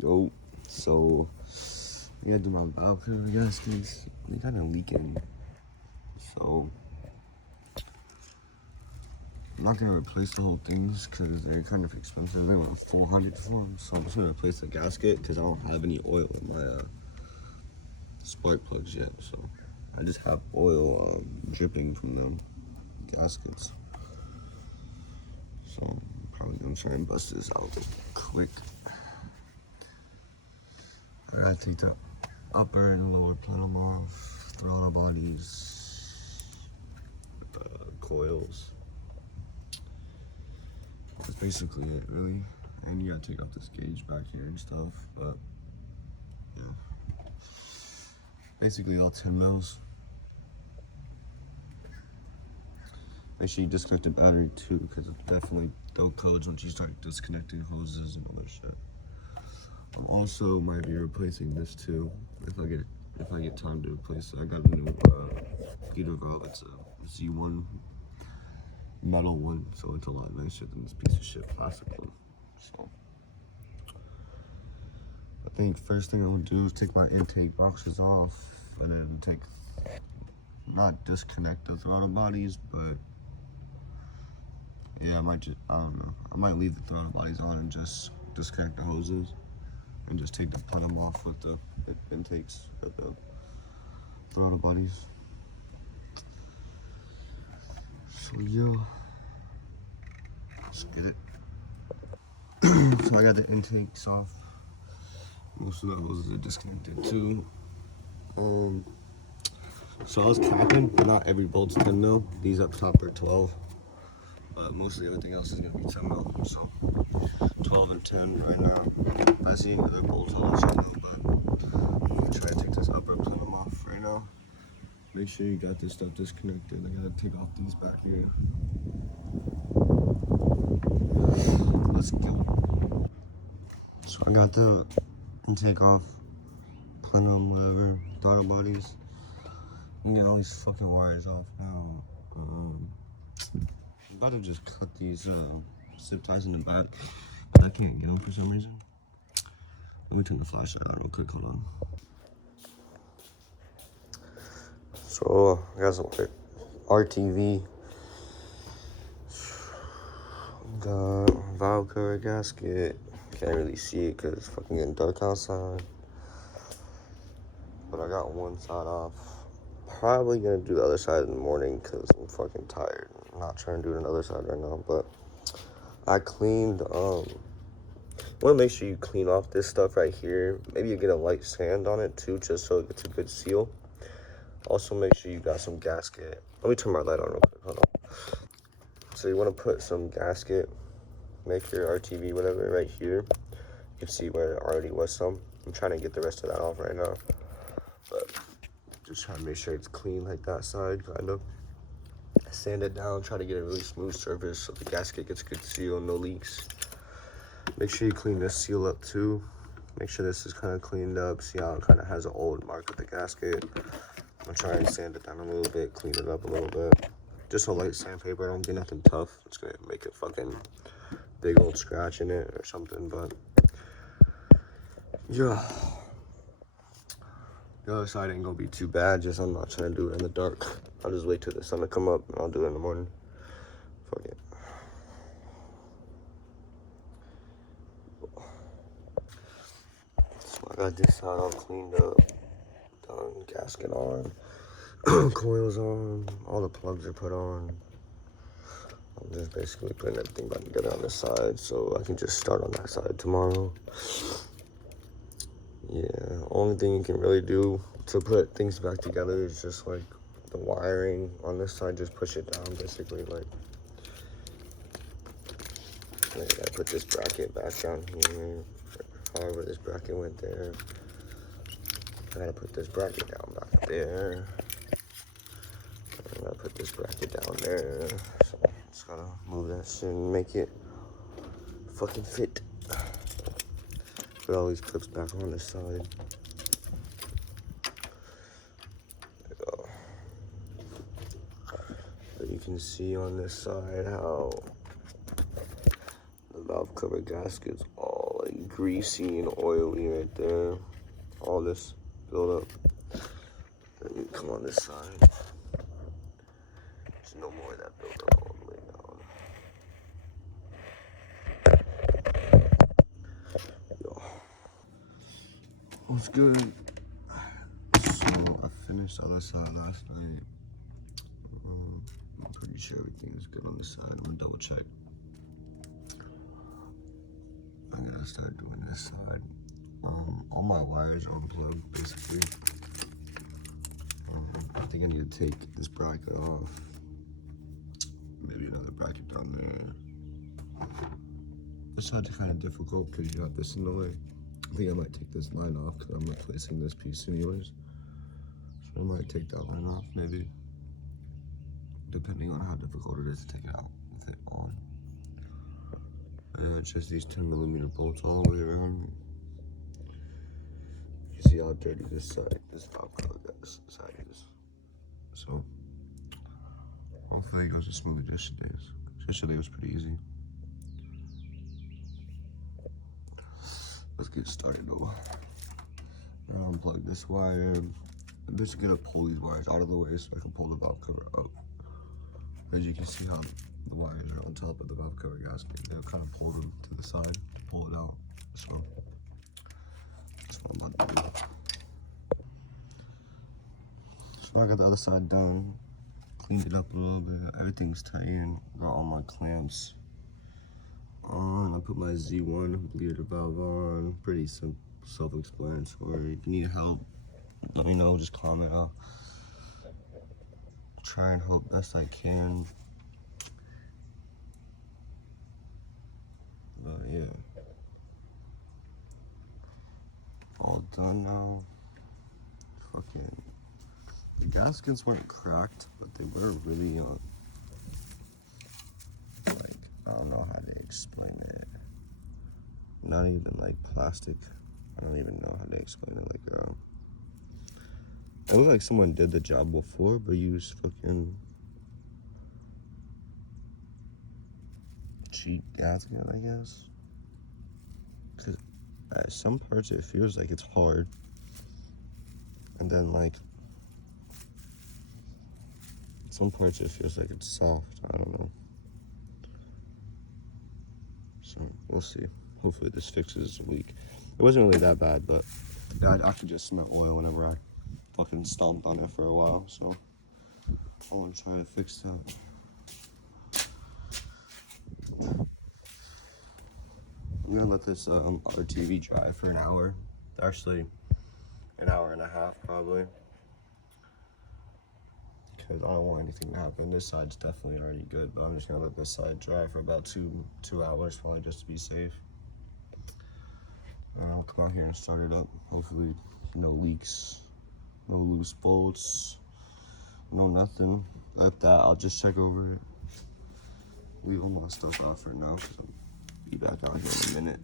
Yo, so I gotta do my valve cover gaskets. They kind of leaking, so I'm not gonna replace the whole things because they're kind of expensive. They're like 400 for them, so I'm just gonna replace the gasket because I don't have any oil in my spark plugs yet. So I just have oil dripping from them gaskets. So I'm probably gonna try and bust this out quick. I gotta take the upper and lower plenum off, throttle bodies, coils. That's basically it, really. And you gotta take off this gauge back here and stuff, but yeah. Basically all 10 mils. Make sure you disconnect the battery too, because it's definitely they'll codes once you start disconnecting hoses and all that shit. I'm also might be replacing this too if I get time to replace it. I got a new heater valve. It's a Z1 metal one, so it's a lot nicer than this piece of shit plastic one. So I think first thing I'm gonna do is take my intake boxes off and then not disconnect the throttle bodies, but yeah, I don't know. I might leave the throttle bodies on and just disconnect the hoses and just take the plenum off with the intakes of the throttle bodies. So yeah, let's get it. So I got the intakes off. Most of the hoses are disconnected too. So I was capping, but not every bolt's 10 mil. These up top are 12. But mostly everything else is gonna be 10 mil. So 12 and 10 right now. If I see any other bolts, I'll let you know. But I'm gonna try to take this upper plenum off right now. Make sure you got this stuff disconnected. I gotta take off these back here. Let's go. So I got the intake off, plenum, whatever, throttle bodies. I'm getting all these fucking wires off now. I'm about to just cut these zip ties in the back, but I can't get them for some reason. Let me turn the flashlight on real quick, hold on. So I got some RTV. Got valve cover gasket. Can't really see it because it's fucking getting dark outside. But I got one side off. Probably gonna do the other side in the morning because I'm fucking tired. I'm not trying to do another side right now, but I cleaned, wanna make sure you clean off this stuff right here. Maybe you get a light sand on it too, just so it gets a good seal. Also make sure you got some gasket. Let me turn my light on real quick, hold on. So you wanna put some gasket, make your RTV, whatever, right here. You can see where there already was some. I'm trying to get the rest of that off right now, but just trying to make sure it's clean like that side, kind of. Sand it down, try to get a really smooth surface so the gasket gets a good seal, no leaks. Make sure you clean this seal up too. Make sure this is kind of cleaned up. See how it kind of has an old mark with the gasket. I'm gonna try and sand it down a little bit, clean it up a little bit. Just a light sandpaper, don't get nothing tough. It's gonna make a fucking big old scratch in it or something, but yeah. The other side ain't gonna be too bad, just I'm not trying to do it in the dark. I'll just wait till the sun to come up and I'll do it in the morning. Fuck it. So I got this side all cleaned up, done, gasket on, coils on, all the plugs are put on. I'm just basically putting everything back together on this side so I can just start on that side tomorrow. Yeah, only thing you can really do to put things back together is just like the wiring on this side, just push it down basically, like I gotta put this bracket back down here. However, this bracket went there. I gotta put this bracket down back there. I gotta put this bracket down there. So just gotta move that shit and make it fucking fit. Put all these clips back on this side. There we go. So you can see on this side how the valve cover gasket's all like greasy and oily right there. All this build up. Let me come on this side. There's no more of that build up all the way down. Yo. What's good? So I finished the other side last night. I'm pretty sure everything is good on this side. I'm gonna double check. I'm gonna start doing this side. All my wires are unplugged basically. I think I need to take this bracket off. Maybe another bracket down there. This side's kind of difficult because you got this in the way. I think I might take this line off because I'm replacing this piece anyways. So I might take that line off maybe. Depending on how difficult it is to take it out with it on. It's just these 10mm bolts all the way around. You see how dirty this side, this top cover side is. So hopefully it goes as smooth as yesterday's. Yesterday was pretty easy. Let's get started though. Now unplug this wire. I'm just gonna pull these wires out of the way so I can pull the valve cover up. As you can see how the wires are on top of the valve cover gasket. They'll kind of pull them to the side to pull it out. So that's what I'm about to do. So I got the other side done. Cleaned it up a little bit. Everything's tight in. Got all my clamps on. I put my Z1 bleeder valve on. Pretty simple, self-explanatory. If you need help, let me know. Just comment. I'll try and help best I can. But yeah, all done now. Fucking, the gaskets weren't cracked, but they were really like, I don't know how to explain it. Not even like plastic. I don't even know how to explain it. Like, it looked like someone did the job before, but used fucking cheap gasket, I guess. Cause at some parts it feels like it's hard, and then like some parts it feels like it's soft. I don't know. So we'll see. Hopefully this fixes the leak. It wasn't really that bad, but I could just smell oil whenever I fucking stomped on it for a while. So I want to try to fix that. I'm gonna let this RTV dry for an hour. Actually, an hour and a half probably. Because I don't want anything to happen. This side's definitely already good, but I'm just gonna let this side dry for about two hours, probably just to be safe. I'll come out here and start it up. Hopefully, no leaks, no loose bolts, no nothing. Like that, I'll just check over it. Leave all my stuff out for now, because I'll be back out here in a minute.